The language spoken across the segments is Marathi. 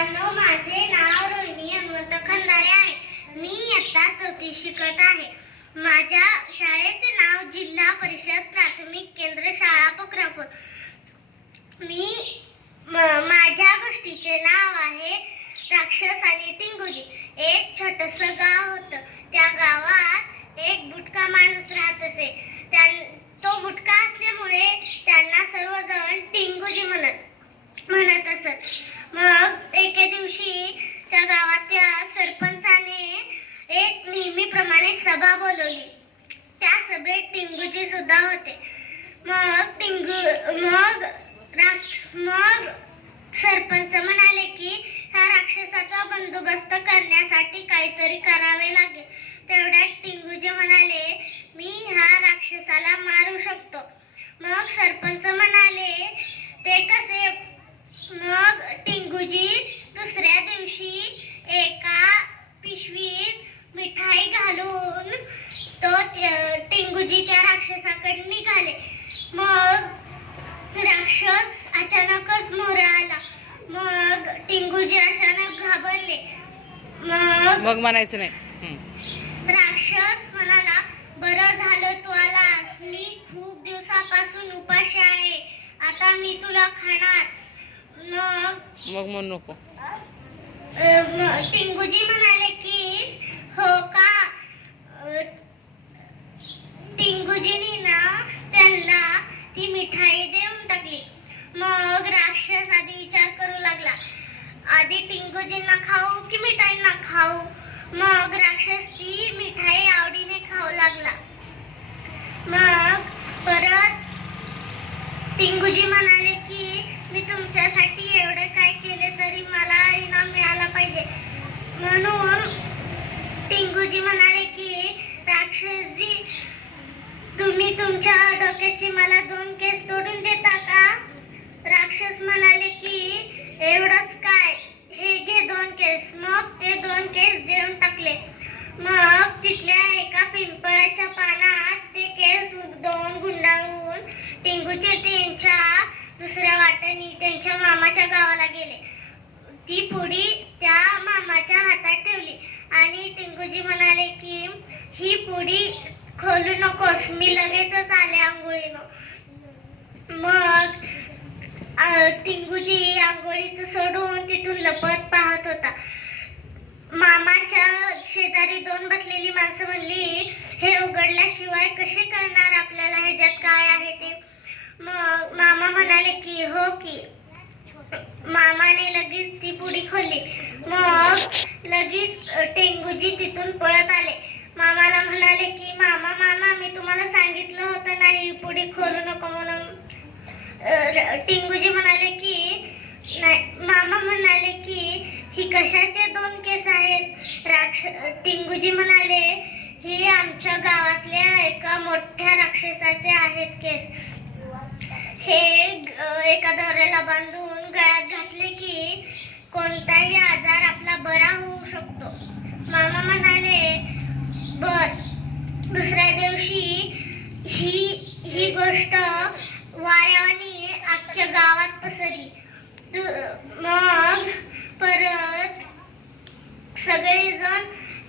मित्रांनो, माझे नाव रोहिणी हनुमंत खंदारे आहे. मी इयत्ता 4थी शिकत आहे. माझ्या शाळेचे नाव जिल्हा परिषद प्राथमिक केंद्र शाळा पोखरापूर. माझ्या गोष्टीचे नाव आहे राक्षस आणि टिंगूजी. एक छोटस गाव होतं. त्या गावात एक बुटका माणूस राहत असे. तो बुटका असल्यामुळे त्यांना सर्वजण टिंगूजी म्हणत असत. मग एके दिवशी त्या गावाच्या सरपंचाने एक नेहमीप्रमाणे सभा बोलवली. त्या सभेत टिंगूजी सुद्धा होते. मग सरपंच म्हणाले की ह्या राक्षसाचा बंदोबस्त करण्यासाठी काहीतरी करावे लागेल. तेवढ्यात टिंगूजी म्हणाले, मी ह्या राक्षसाला मारू शकतो. मग सरपंच म्हणाले, ते कसे? मग टिंगूजी दुसऱ्या दिवशी एका पिशवीत मिठाई घालून टिंगूजी त्या राक्षसाकडे निघाले. मग राक्षस अचानकच मोहरा आला. मग टिंगूजी अचानक घाबरले. मग म्हणायचं नाही. राक्षस म्हणाला, बरं झालं तू आलास. मी खूप दिवसापासून उपाशी आहे. आता मी तुला खाणार. मग म्हणू नको. टिंगूजी म्हणाले की हो का? टिंगूजीनी त्यांना ती मिठाई देऊन टाकली. मग राक्षस आधी विचार करू लागला, आधी टिंगूजींना खाऊ की मिठाईंना खाऊ? मग राक्षस ती मिठाई आवडीने खाऊ लागला. मग परत टिंगूजी म्हणाले की मी तुमच्यासाठी एवढे काय केले तरी मला इनाम मिळाला पाहिजे. म्हणून टिंगूजी म्हणाले की राक्षसजी, तुम्ही तुमच्या डोक्याचे मला 2 केस तोडून देता का? राक्षस म्हणाले की एवढंच काय, हे घे 2 केस. मग ते 2 केस देऊन टाकले. मग तिथल्या एका पिंपळाच्या पानात ते केस 2 गुंडाळून टिंगूजी त्यांच्या दुसऱ्या वाट्याने त्यांच्या मामाच्या गावाला गेले. ती पुडी त्या मामाच्या हातात ठेवली आणि टिंगूजी म्हणाले की ही पुडी खोलू नकोस, मी लगेचच आले आंघोळीनं. मग टिंगूजी आंघोळीचं सोडून तिथून लपत पाहत होता. मामाच्या शेजारी 2 बसलेली माणसं म्हणली, हे उघडल्याशिवाय कसे कळणार आपल्याला ह्याच्यात काय आहे ते? मग मामा म्हणाले की हो की. मामाने लगेच ती पुडी खोलली. मग लगेच टिंगूजी तिथून पळत आले. मामाला म्हणाले की मामा मी तुम्हाला सांगितलं होतं ना ही पुडी खोलू नको म्हणून. टिंगूजी म्हणाले की मामा म्हणाले की ही कशाचे 2 केस आहेत? टिंगूजी म्हणाले, ही आमच्या गावातल्या एका मोठ्या राक्षसाचे आहेत केस. हे एका दोऱ्याला बांधून गळ्यात घातले की कोणताही आजार आपला बरा होऊ शकतो. मामा म्हणाले, बर. दुसऱ्या दिवशी ही गोष्ट वाऱ्यावानी अख्ख्या गावात पसरली. मग परत सगळेजण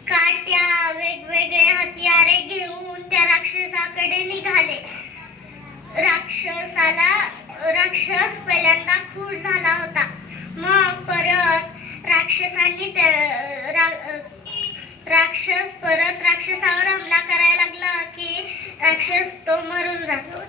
काट्या वेगवेगळे हत्यारे घेऊन त्या राक्षसाकडे निघाले. राक्षस पहिल्यांदा खुश झाला होता. मग परत राक्षस परत राक्षसावर हमला करायला लागला की राक्षस तो मरून जातो.